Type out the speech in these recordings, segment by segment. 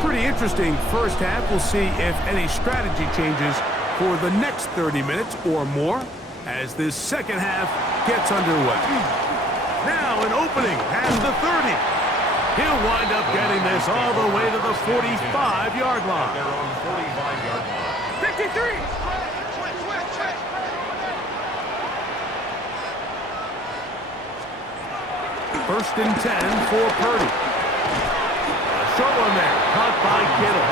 Pretty interesting first half. We'll see if any strategy changes for the next 30 minutes or more as this second half gets underway. Now an opening has the 30. He'll wind up getting this all the way to the 45-yard line. 53! First and 10 for Purdy. A short one there, caught by Kittle.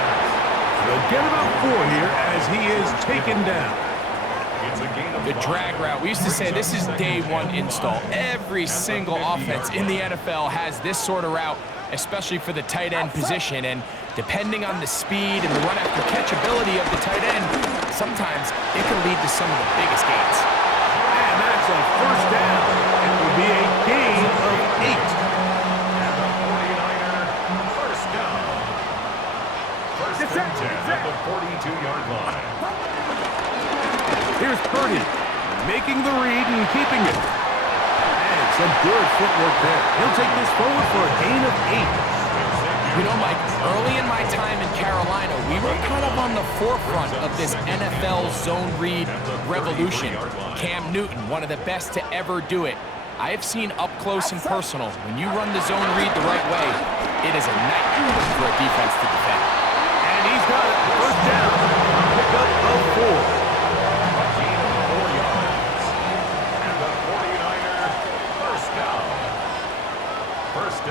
They'll get about 4 here as he is taken down. The drag route. We used to say this is day one install. Every single offense in the NFL has this sort of route, especially for the tight end position. And depending on the speed and the run after catch ability of the tight end, sometimes it can lead to some of the biggest gains. And that's a first down. It will be a gain of 8. And the 49er first down. First and 10 at the 42-yard line. Here's Purdy, making the read and keeping it. And some good footwork there. He'll take this forward for a gain of 8. You know, Mike, early in my time in Carolina, we were kind of on the forefront of this NFL zone read revolution. Cam Newton, one of the best to ever do it. I have seen up close and personal, when you run the zone read the right way, it is a nightmare for a defense to defend. And he's got it. First down. Pickup of 4.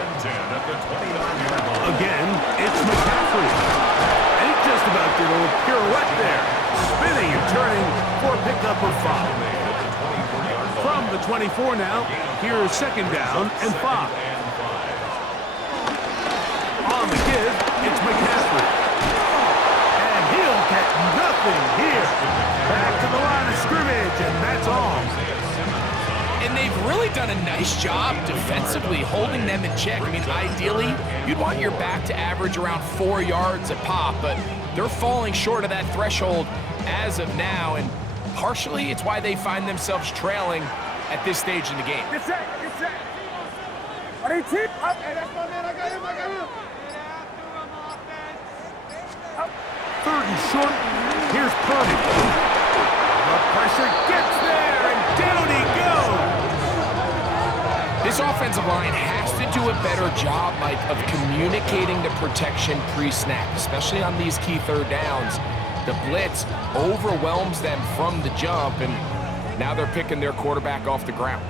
At the 29-yard line. Again, it's McCaffrey. And he just about did a little pirouette there. Spinning and turning for a pickup of 5. From the 24 now, here's second down and 5. On the give, it's McCaffrey. And he'll get nothing here. Back to the line of scrimmage, and that's all. And they've really done a nice job defensively holding them in check. I mean, ideally, you'd want your back to average around 4 yards a pop, but they're falling short of that threshold as of now, and partially it's why they find themselves trailing at this stage in the game. Get set, get set. Hey, that's my man. I got him. Third and short. Here's Purdy. The pressure gets there, and down he goes. This offensive line has to do a better job, Mike, of communicating the protection pre-snap, especially on these key third downs. The blitz overwhelms them from the jump, and now they're picking their quarterback off the ground.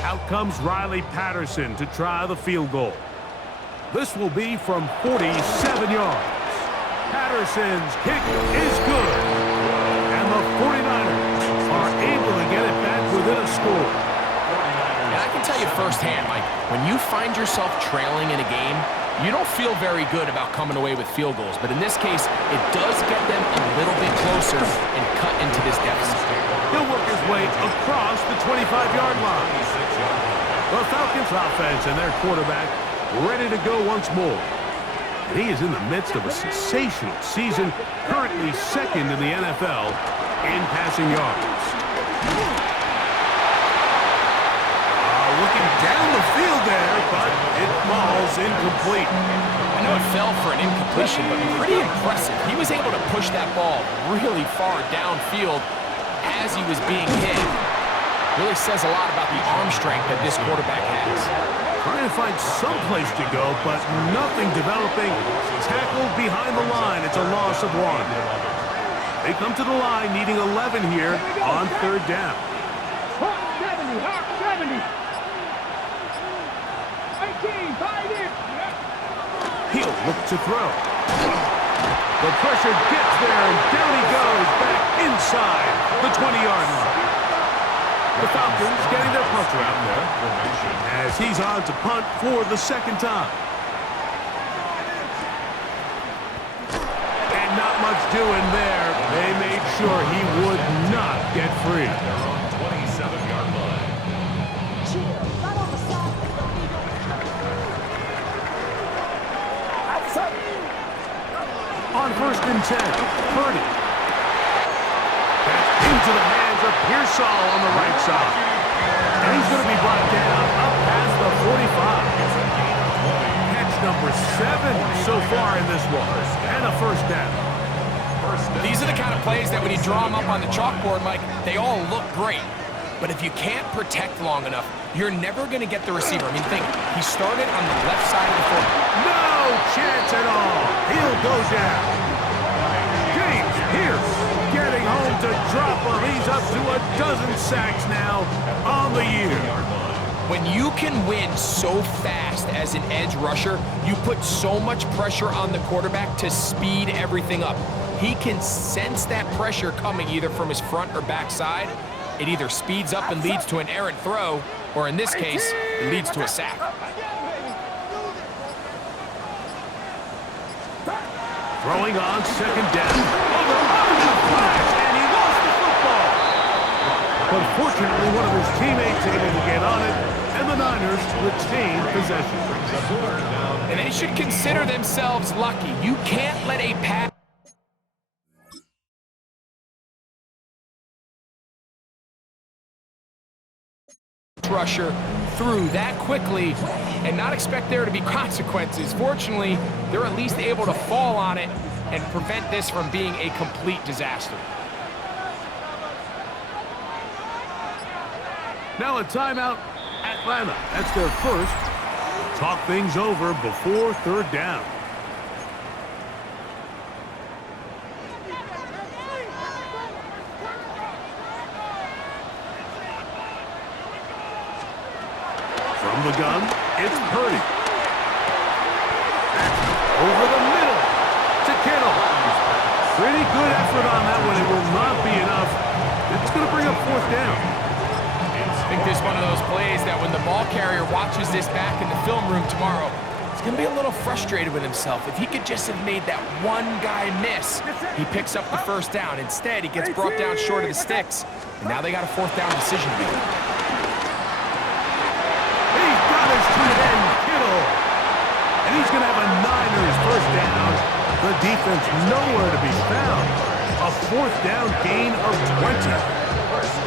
Out comes Riley Patterson to try the field goal. This will be from 47 yards. Patterson's kick is good. And the 49ers are able to get it back within a score. And I can tell you firsthand, Mike, when you find yourself trailing in a game, you don't feel very good about coming away with field goals. But in this case, it does get them a little bit closer and cut into this deficit. He'll work his way across the 25-yard line. The Falcons offense and their quarterback ready to go once more. And he is in the midst of a sensational season, currently second in the NFL in passing yards. Looking down the field there, but it falls incomplete. I know it fell for an incompletion, but pretty impressive. He was able to push that ball really far downfield as he was being hit. Really says a lot about the arm strength that this quarterback has. Trying to find some place to go, but nothing developing. Tackled behind the line. It's a loss of 1. They come to the line needing 11 here on third down. 70, 70. 18, tied in. He'll look to throw. The pressure gets there, and down he goes back inside the 20-yard line. The Falcons getting their punter out there as he's on to punt for the second time. And not much doing there. They made sure he would not get free. They're on 27-yard line. and 10. Purdy. That's into the hands of Pearsall on the right side. And he's going to be brought down up past the 45. Catch number 7 so far in this one. And a first down. These are the kind of plays that when you draw them up on the chalkboard, Mike, they all look great. But if you can't protect long enough, you're never going to get the receiver. I mean, think, he started on the left side of the field. No chance at all. He'll go down. James Pierce getting home to drop him. He's up to a dozen sacks now on the year. When you can win so fast as an edge rusher, you put so much pressure on the quarterback to speed everything up. He can sense that pressure coming either from his front or back side. It either speeds up and leads to an errant throw, or in this case, it leads to a sack. Throwing on second down. Flash, and he lost the football. But fortunately, one of his teammates able to get on it, and the Niners retain possession. And they should consider themselves lucky. You can't let a pass rusher through that quickly and not expect there to be consequences. Fortunately, they're at least able to fall on it and prevent this from being a complete disaster. Now a timeout, Atlanta. That's their first. Talk things over before third down. From the gun, it's Purdy. Over the middle to Kittle. Pretty good effort on that one. It will not be enough. It's going to bring up fourth down. I think this is one of those plays that when the ball carrier watches this back in the film room tomorrow, he's going to be a little frustrated with himself. If he could just have made that one guy miss, he picks up the first down. Instead, he gets brought down short of the sticks, and now they got a fourth down decision to make. He's got his tight end, Kittle. And he's going to have a Niners first down. The defense nowhere to be found. A fourth down gain of 20. First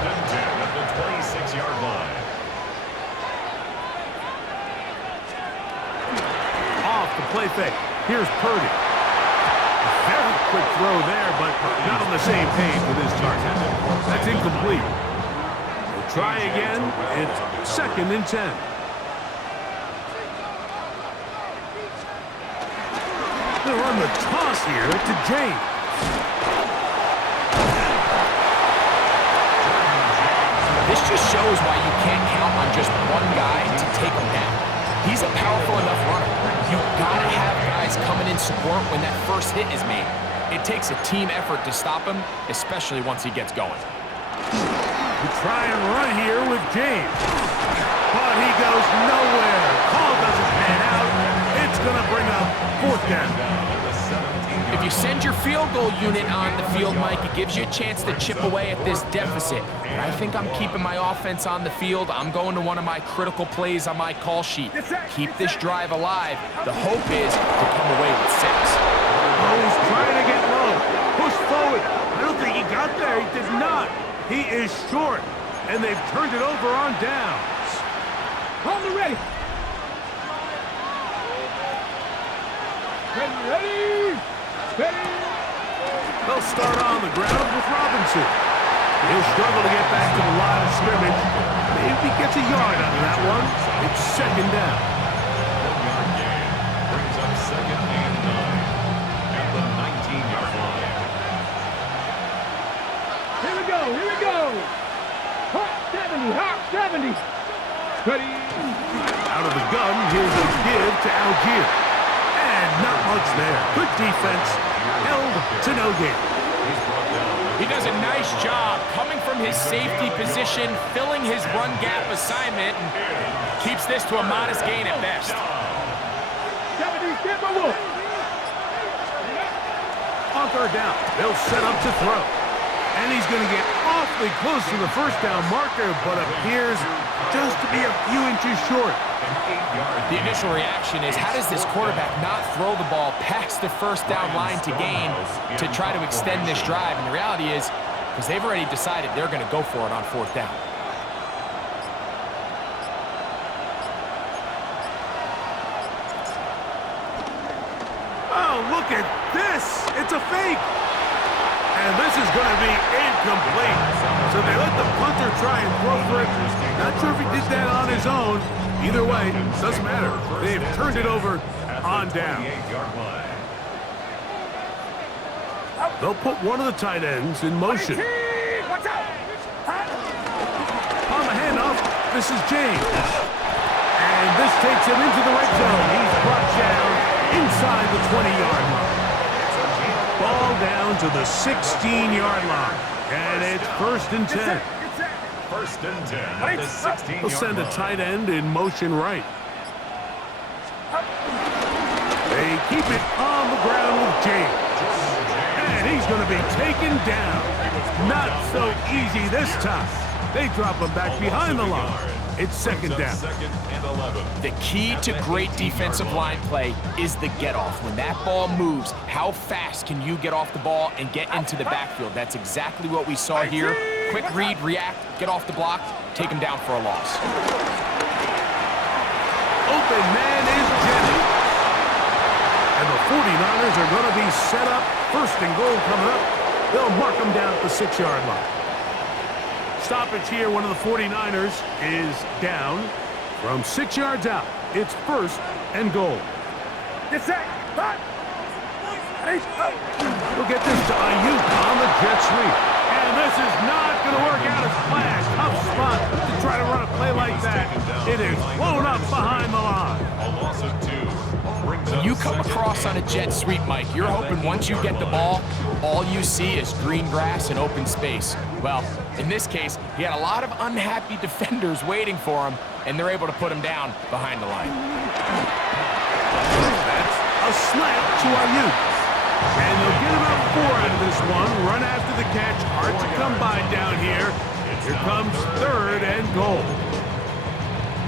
and 10 at the 26-yard line. Off the play fake. Here's Purdy. A very quick throw there, but not on the same page with his target. That's incomplete. We'll try again. It's second and 10. They'll run the toss here to James. This just shows why you can't count on just one guy to take him down. He's a powerful enough runner. You've got to have guys coming in support when that first hit is made. It takes a team effort to stop him, especially once he gets going. We try and run here with James. But he goes nowhere. Call doesn't pan out. It's going to bring up fourth down. If you send your field goal unit on the field, Mike, it gives you a chance to chip away at this deficit. But I think I'm keeping my offense on the field. I'm going to one of my critical plays on my call sheet. Keep this drive alive. The hope is to come away with 6. Oh, he's trying to get low. Push forward. I don't think he got there. He did not. He is short. And they've turned it over on downs. On the ready. Ready. They'll start on the ground with Robinson. He'll struggle to get back to the line of scrimmage. Maybe gets a yard out of that one. It's second down. 1-yard gain brings up second and 9 at the 19-yard line. Here we go. Hawk 70. Ready. Out of the gun, here's a give to Algier. And not much there. Good defense. Held to no gain. He does a nice job coming from his safety position, filling his run gap assignment, and keeps this to a modest gain at best. 70, get my wolf. On third down, they'll set up to throw. And he's going to get awfully close to the first down marker, but appears just to be a few inches short. The initial reaction is, how does this quarterback not throw the ball past the first down line to gain to try to extend this drive? And the reality is, because they've already decided they're going to go for it on fourth down. Oh, look at this. It's a fake. And this is going to be incomplete. So they let the punter try and throw for it. Not sure if he did that on his own. Either way, doesn't matter. They've turned it over on down. They'll put one of the tight ends in motion. On the handoff, this is James. And this takes him into the red zone. He's brought down inside the 20-yard line. Ball down to the 16-yard line. And it's 1st and 10. 1st and 10 at the 16-yard line. He'll send a tight end in motion right. They keep it on the ground with James. And he's going to be taken down. Not so easy this time. They drop him back behind the line. It's 2nd down. 2nd and 11. The key to great defensive line play is the get-off. When that ball moves, how fast can you get off the ball and get into the backfield? That's exactly what we saw here. Quick read, react, get off the block, take him down for a loss. Open man is Jennings. And the 49ers are going to be set up. 1st and goal coming up. They'll mark them down at the 6-yard line. Stoppage here, one of the 49ers is down from 6 yards out. It's 1st and goal. We'll get this to Ayuk on the jet sweep. And this is not going to work out as planned. Tough spot to try to run a play like that. It is blown up behind the line. A loss of 2. When you come across on a jet sweep, Mike, you're hoping once you get the ball, all you see is green grass and open space. Well, in this case, he had a lot of unhappy defenders waiting for him, and they're able to put him down behind the line. That's a slant to Ayuk. And they'll get about 4 out of this one. Run after the catch. Hard to come by down here. Here comes 3rd and goal.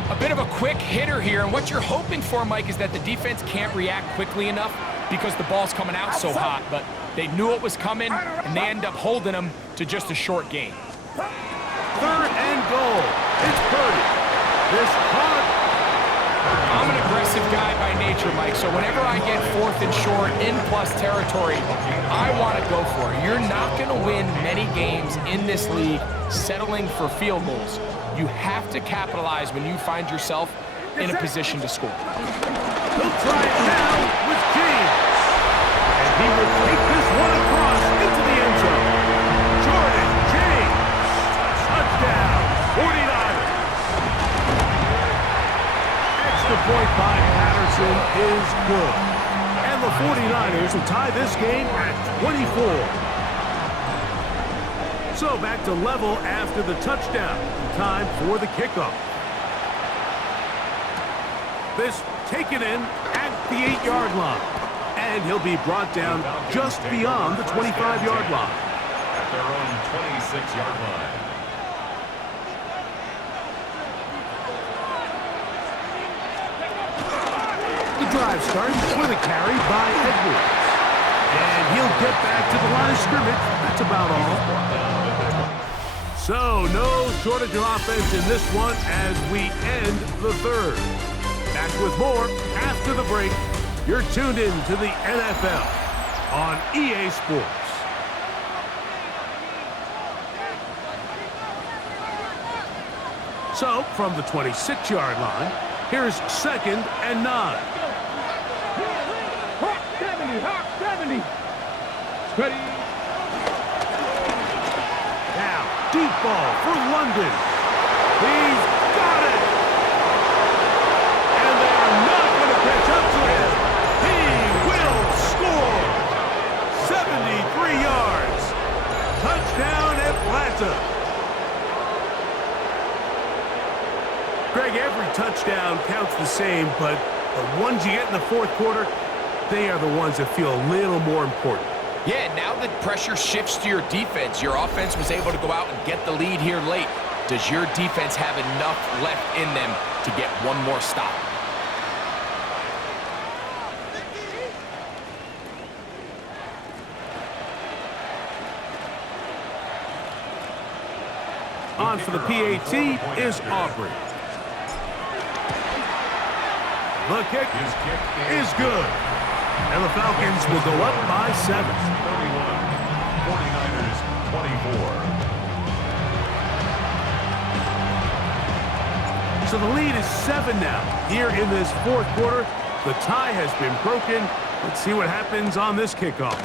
A bit of a quick hitter here, and what you're hoping for, Mike, is that the defense can't react quickly enough because the ball's coming out so hot, but they knew it was coming, and they end up holding them to just a short gain. 3rd and goal. It's Purdy. This caught. I'm an aggressive guy by nature, Mike, so whenever I get 4th and short in plus territory, I want to go for it. You're not going to win many games in this league settling for field goals. You have to capitalize when you find yourself in a position to score. He'll try it now with James. And he will take this one across into the end zone. Jordan James. Touchdown, 49ers. Extra point by Patterson is good. And the 49ers will tie this game at 24. So back to level after the touchdown. Time for the kickoff. This taken in at the 8-yard line. And he'll be brought down just beyond the 25-yard line. At their own 26-yard line. The drive starts with a carry by Edwards. And he'll get back to the line of scrimmage. That's about all. So, no shortage of offense in this one as we end the 3rd. Back with more after the break. You're tuned in to the NFL on EA Sports. So, from the 26-yard line, here's 2nd and 9. Hawk 70, Hawk 70. Ready. Now, deep ball for London. He's got it. And they are not going to catch up to him. He will score. 73 yards. Touchdown, Atlanta. Greg, every touchdown counts the same, but the ones you get in the 4th quarter, they are the ones that feel a little more important. Yeah, now that pressure shifts to your defense, your offense was able to go out and get the lead here late. Does your defense have enough left in them to get one more stop? On for the PAT is Aubrey. The kick is good. And the Falcons will go up by 7. 31, 49ers 24. So the lead is 7 now. Here in this fourth quarter, the tie has been broken. Let's see what happens on this kickoff.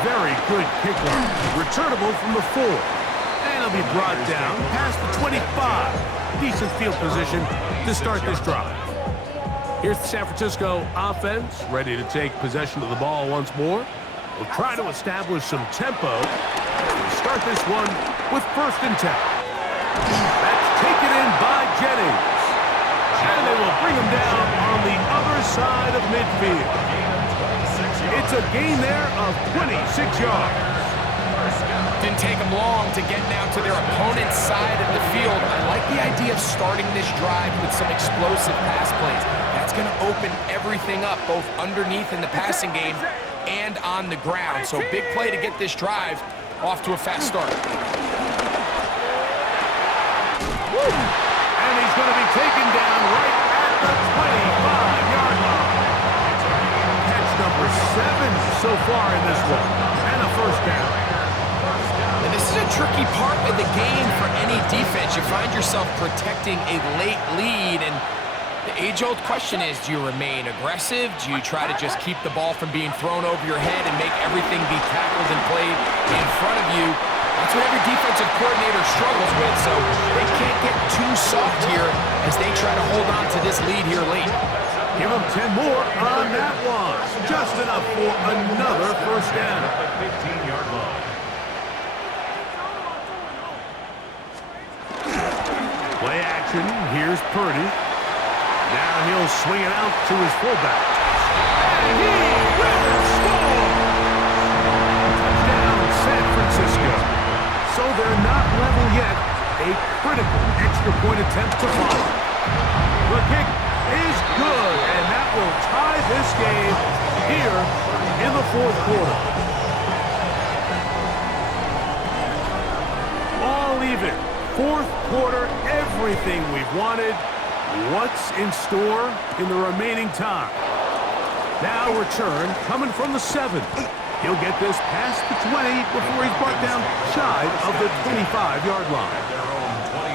Very good kickoff. Returnable from the 4. And it'll be brought down past the 25. Decent field position to start this drive. Here's the San Francisco offense, ready to take possession of the ball once more. We'll try to establish some tempo. We'll start this one with 1st and 10. That's taken in by Jennings. And they will bring him down on the other side of midfield. It's a gain there of 26 yards. Didn't take them long to get down to their opponent's side of the field. I like the idea of starting this drive with some explosive pass plays. That's going to open everything up, both underneath in the passing game and on the ground. So big play to get this drive off to a fast start. And he's going to be taken down right at the 25-yard line. Catch number 7 so far in this one. And a 1st down. And this is a tricky part of the game for any defense. You find yourself protecting a late lead, and the age-old question is, do you remain aggressive? Do you try to just keep the ball from being thrown over your head and make everything be tackled and played in front of you? That's what every defensive coordinator struggles with, so they can't get too soft here as they try to hold on to this lead here late. Give them 10 more on that one. Just enough for another 1st down. 15-yard line. Play action. Here's Purdy. Now he'll swing it out to his fullback. And he will score! Touchdown, San Francisco. So they're not level yet. A critical extra point attempt to follow. The kick is good, and that will tie this game here in the 4th quarter. All even. 4th quarter, everything we've wanted. What's in store in the remaining time? Now return coming from the 7. He'll get this past the 20 before he's brought down shy of the 25-yard line.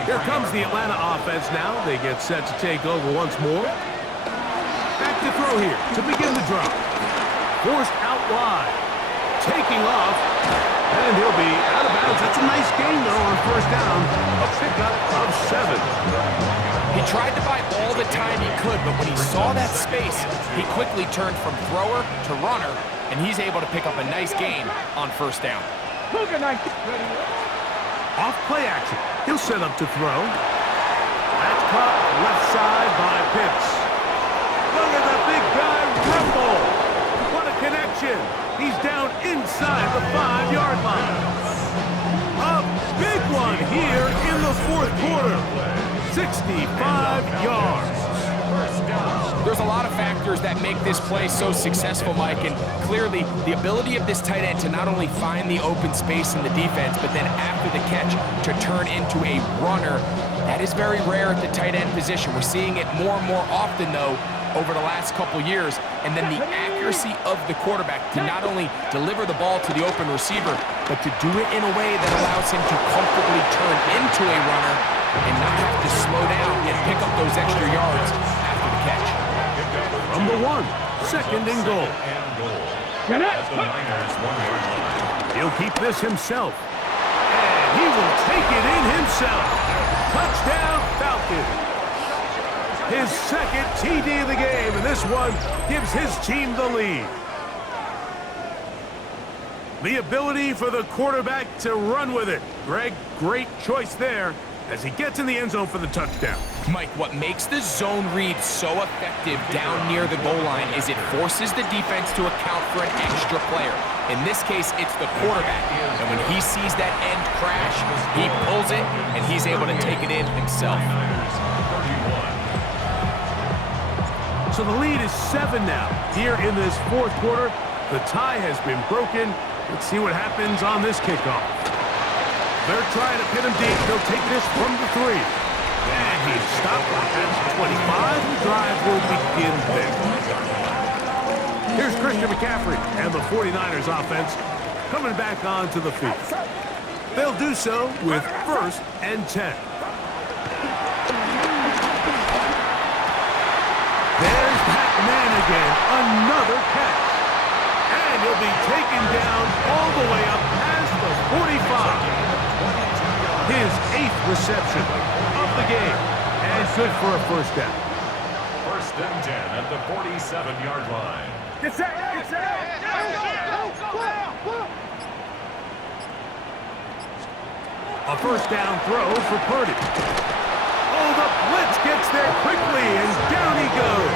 Here comes the Atlanta offense now. They get set to take over once more. Back to throw here to begin the drive. Forced out wide. Taking off. And he'll be out of bounds. That's a nice gain, though, on 1st down. A pickup of 7. He tried to buy all the time he could, but when he saw that space, he quickly turned from thrower to runner, and he's able to pick up a nice gain on 1st down. Off play action. He'll set up to throw. That's caught left side by Pitts. Look at the big guy rumble. What a connection. He's down inside the 5-yard line. A big one here in the 4th quarter. 65 yards. There's a lot of factors that make this play so successful, Mike, and clearly the ability of this tight end to not only find the open space in the defense, but then after the catch to turn into a runner, that is very rare at the tight end position. We're seeing it more and more often, though, over the last couple years. And then the accuracy of the quarterback to not only deliver the ball to the open receiver, but to do it in a way that allows him to comfortably turn into a runner and not have to slow down and pick up those extra yards after the catch. From the 1, 2nd and goal. He'll keep this himself. And he will take it in himself. Touchdown, Falcons. His 2nd TD of the game, and this one gives his team the lead. The ability for the quarterback to run with it. Greg, great choice there. as he gets in the end zone for the touchdown. Mike, what makes the zone read so effective down near the goal line is it forces the defense to account for an extra player. In this case, it's the quarterback. And when he sees that end crash, he pulls it, and he's able to take it in himself. So the lead is 7 now. Here in this fourth quarter, the tie has been broken. Let's see what happens on this kickoff. They're trying to pin him deep. They'll take this from the 3. And he's stopped at 25. The drive will begin there. Here's Christian McCaffrey and the 49ers offense coming back onto the field. They'll do so with 1st and 10. There's that man again. Another catch. And he'll be taken down all the way up past the 45. His 8th reception of the game. And good for a first down. 1st and 10 at the 47-yard line. Get set! Get set! A first down throw for Purdy. Oh, the blitz gets there quickly, and down he goes.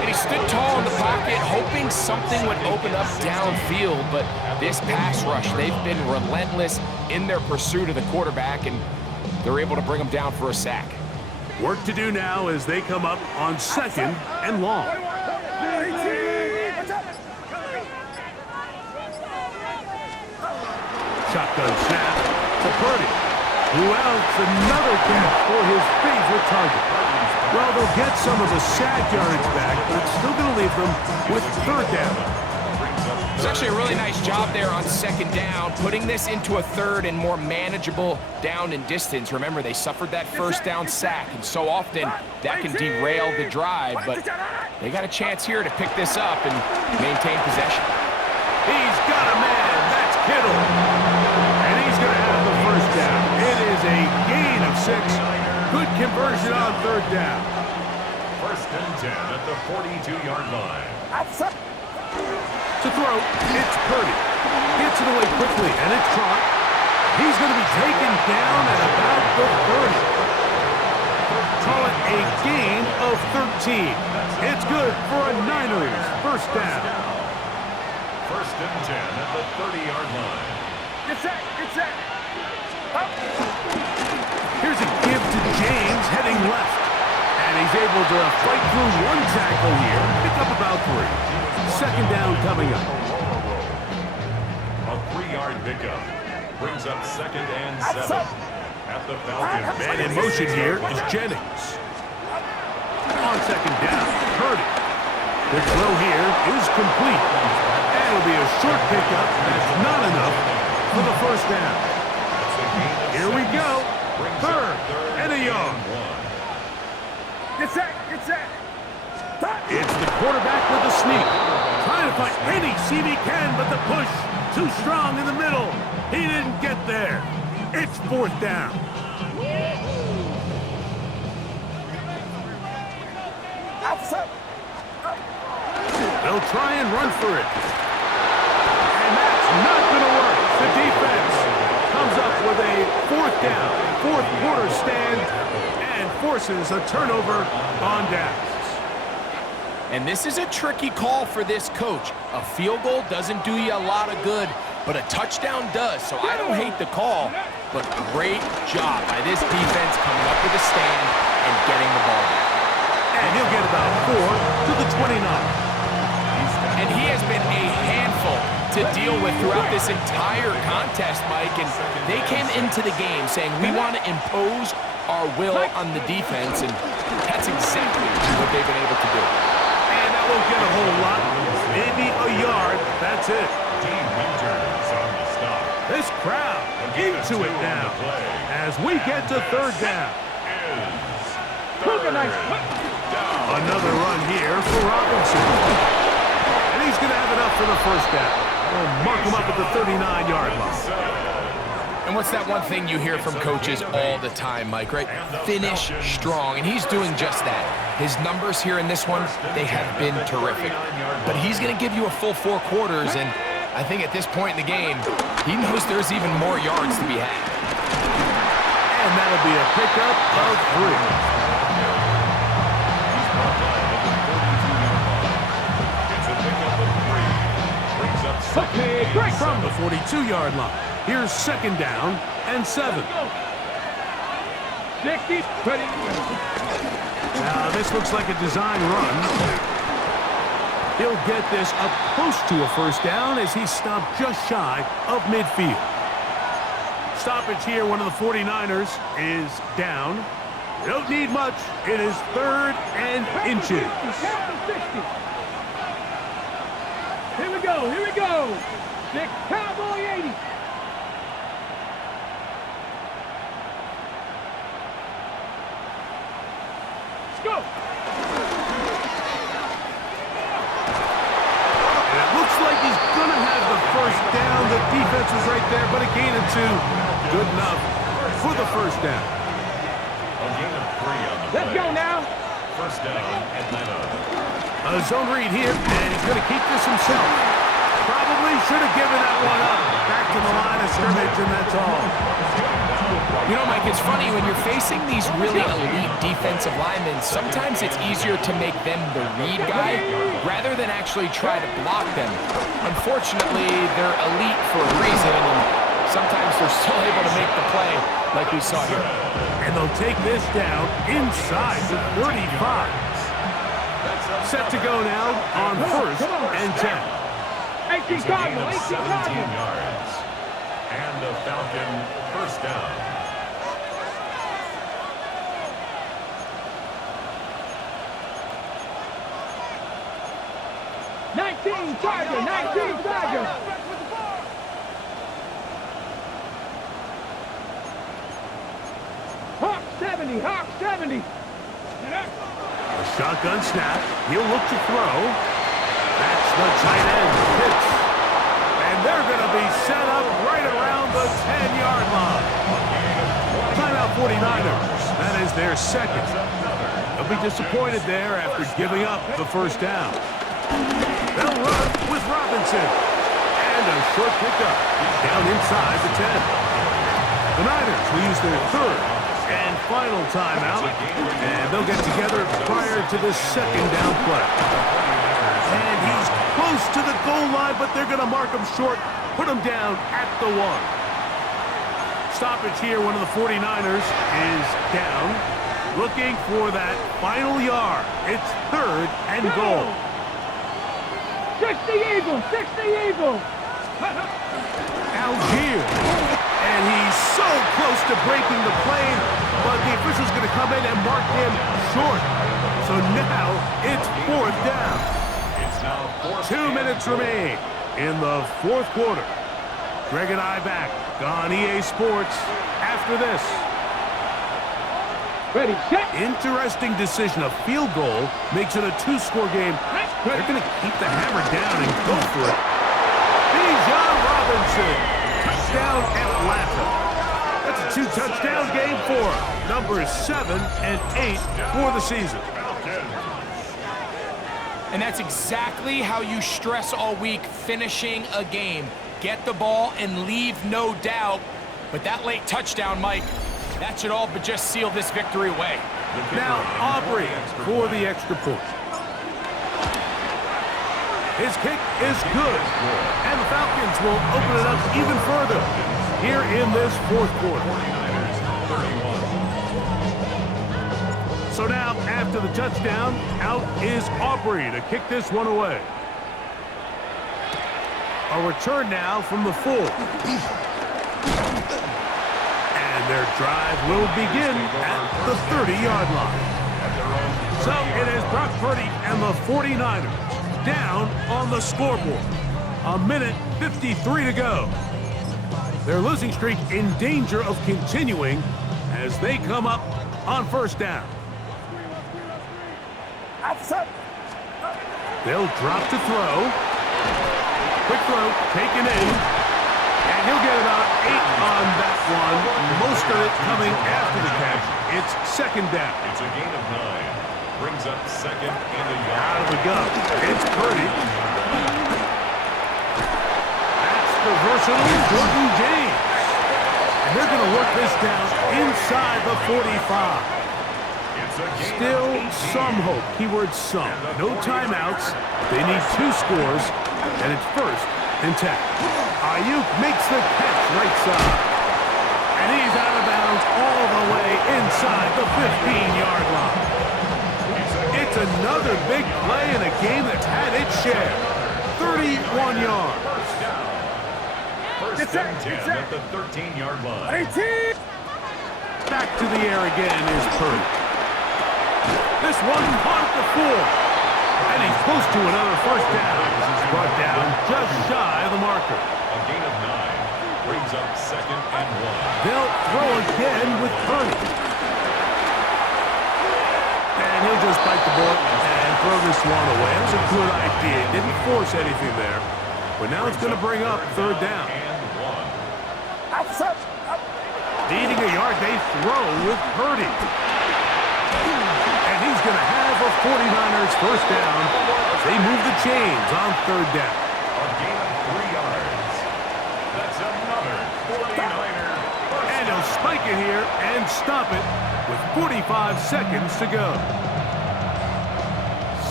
And he stood tall in the pocket, hoping something would open up downfield, but this pass rush, they've been relentless in their pursuit of the quarterback, and they're able to bring him down for a sack. Work to do now as they come up on 2nd and long. Shotgun snap to Purdy. Who else? Another catch for his favorite target. Well, they'll get some of the sack yardage back, but it's still going to leave them with 3rd down. It's actually a really nice job there on 2nd down, putting this into a 3rd and more manageable down and distance. Remember, they suffered that 1st down sack, and so often that can derail the drive, but they got a chance here to pick this up and maintain possession. He's got a man. That's Kittle. And he's going to have the first down. It is a gain of 6. Good conversion on 3rd down. 1st and 10 at the 42-yard line. To throw, it's Purdy. Gets it away quickly, and it's Trot. He's going to be taken down at about the 30. Call it a gain of 13. It's good for a Niners first down. 1st and 10 at the 30-yard line. Get set! Get set! Here's a give to James heading left. And he's able to fight through 1 tackle here, pick up about 3. 2nd down coming up. A 3-yard pickup brings up 2nd and 7 at the Falcons. Man in motion here is Jennings. On 2nd down, Purdy. The throw here is complete. And it'll be a short pickup. That's not enough for the first down. Here we go. 3rd and a yard. Get set! Get set! It's the quarterback with the sneak. Trying to find any seam he can, but the push too strong in the middle. He didn't get there. It's 4th down. They'll try and run for it. And that's not going to work. The defense comes up with a 4th down, 4th quarter stand, and forces a turnover on downs. And this is a tricky call for this coach. A field goal doesn't do you a lot of good, but a touchdown does. So I don't hate the call, but great job by this defense coming up with a stand and getting the ball back. And he'll get about 4 to the 29. And he has been a handful to deal with throughout this entire contest, Mike. And they came into the game saying, we want to impose our will on the defense, and that's exactly what they've been able to do. And that won't get a whole lot. Maybe a yard. That's it. Dean Winters on the stop. This crowd into it now as we get to 3rd down. Another run here for Robinson. And he's going to have enough for the first down. We'll mark him up at the 39-yard line. And what's that one thing you hear from coaches all the time, Mike, right? Finish strong, and he's doing just that. His numbers here in this one, they have been terrific. But he's going to give you a full 4 quarters, and I think at this point in the game, he knows there's even more yards to be had. And that'll be a pickup of 3. He's brought down at the 42-yard line. It's a pickup of 3. Brings up second and break from 7. the 42-yard line. Here's 2nd down and 7. 60, ready. Now, this looks like a design run. He'll get this up close to a 1st down as he stopped just shy of midfield. Stoppage here, one of the 49ers is down. You don't need much. It is 3rd and inches. Here we go, here we go. 6, Cowboy 80. Let's go. And it looks like he's going to have the 1st down. The defense was right there, but a gain of 2. Good enough for the 1st down. A gain of 3 on the Let's play. go now. 1st down, Atlanta. A zone read here, and he's going to keep this himself. Probably should have given that one up. Back to the line of scrimmage, and that's all. You know, Mike, it's funny when you're facing these really elite defensive linemen, sometimes it's easier to make them the read guy rather than actually try to block them. Unfortunately, they're elite for a reason, and sometimes they're still able to make the play like we saw here. And they'll take this down inside the 35. Set to go now on 1st and 10. 18 It's a gain Cardinal, of 18 17 Cardinal. yards. And the Falcon 1st down. Tiger, 19 Tiger. Hawk 70, Hawk 70. A shotgun snap. He'll look to throw. That's the tight end pitch. And they're going to be set up right around the 10-yard line. Timeout 49ers. That is their 2nd. They'll be disappointed there after giving up the 1st down. They'll run with Robinson. And a short pickup down inside the 10. The Niners will use their 3rd and final timeout. And they'll get together prior to the 2nd down play. And he's close to the goal line, but they're going to mark him short, put him down at the 1. Stoppage here, one of the 49ers is down. Looking for that final yard. It's 3rd and goal. 60 Eagles, 60 Eagles. Algier. And he's so close to breaking the plane, but the official's going to come in and mark him short. So now it's 4th down. It's now 4th 2 minutes remain in the 4th quarter. Greg and I back on EA Sports after this. Ready, set. Interesting decision. A field goal makes it a 2-score game. They're going to keep the hammer down and go for it. Bijan Robinson. Touchdown Atlanta. That's a 2-touchdown game for numbers 7 and 8 for the season. And that's exactly how you stress all week, finishing a game. Get the ball and leave no doubt. But that late touchdown, Mike, that should all but just seal this victory away. Now Aubrey for the extra point. His kick is good. And the Falcons will open it up even further here in this 4th quarter. So now, after the touchdown, out is Aubrey to kick this one away. A return now from the 4. And their drive will begin at the 30-yard line. So it is Brock Purdy and the 49ers down on the scoreboard. 1:53 to go. Their losing streak in danger of continuing as they come up on 1st down. They'll drop to throw. Quick throw, taken in. And he'll get about 8 on that one. Most of it coming after the catch. It's 2nd down. It's a gain of 9. Brings up 2nd and a yard. Out of the gun. It's Purdy. That's the versatile Jordan James. And They're going to work this down inside the 45. Still some hope. Keyword some. No timeouts. They need 2 scores, and it's 1st and 10. Ayuk makes the catch right side. And he's out of bounds all the way inside the 15-yard line. It's another big play in a game that's had its share. 31 yards. First and 10 at the 13-yard line. 18. Back to the air again is Purdy. This one caught at the 4. And he's close to another first down. He's brought down just shy of the marker. A gain of 9 brings up 2nd and 1. They'll throw again with Purdy. And he'll just bite the bullet and throw this one away. That was a good idea. Didn't force anything there. But now it's going to bring up 3rd down. Needing a yard, they throw with Purdy. And he's going to have a 49ers first down as they move the chains on 3rd down. A gain of 3 yards. That's another 49er. And he'll spike it here and stop it with 45 seconds to go.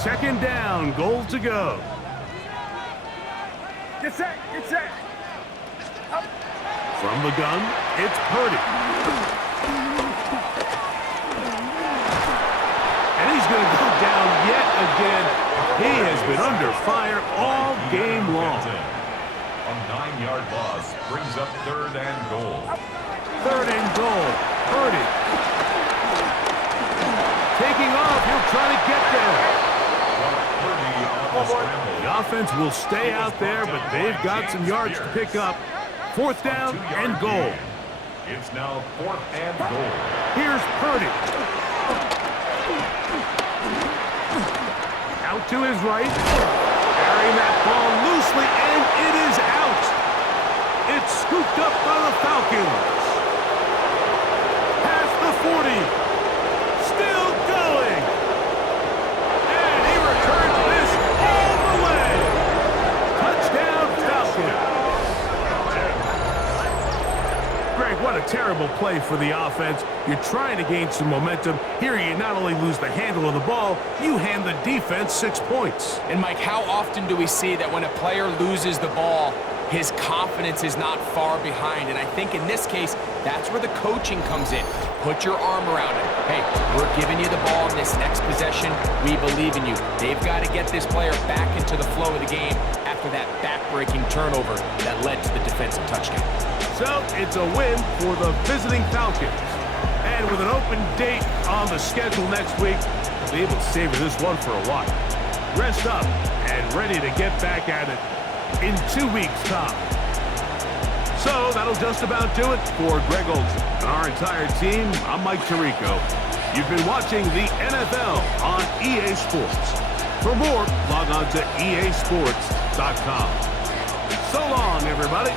2nd down, goal to go. Get set, get set. From the gun, it's Purdy. And he's going to go down yet again. He has been under fire all game long. A 9-yard loss brings up 3rd and goal. 3rd and goal. Purdy. Taking off. He'll try to get there. The offense will stay out there, but they've got some yards to pick up. 4th down and goal. It's now 4th and goal. Here's Purdy. Out to his right. Carrying that ball loosely, and it is out. It's scooped up by the Falcons. Past the 40. Still going. And he returns this all the way. Touchdown, Falcons. Greg, what a terrible play for the offense. You're trying to gain some momentum. Here you not only lose the handle of the ball, you hand the defense 6 points. And Mike, how often do we see that when a player loses the ball, his confidence is not far behind? And I think in this case, that's where the coaching comes in. Put your arm around him. Hey, we're giving you the ball in this next possession. We believe in you. They've got to get this player back into the flow of the game after that back-breaking turnover that led to the defensive touchdown. So it's a win for the visiting Falcons. And with an open date on the schedule next week, they'll be able to savor this one for a while. Rest up and ready to get back at it in 2 weeks' time. So that'll just about do it for Greg Olsen and our entire team. I'm Mike Tirico. You've been watching the NFL on EA Sports. For more, log on to easports.com. So long, everybody.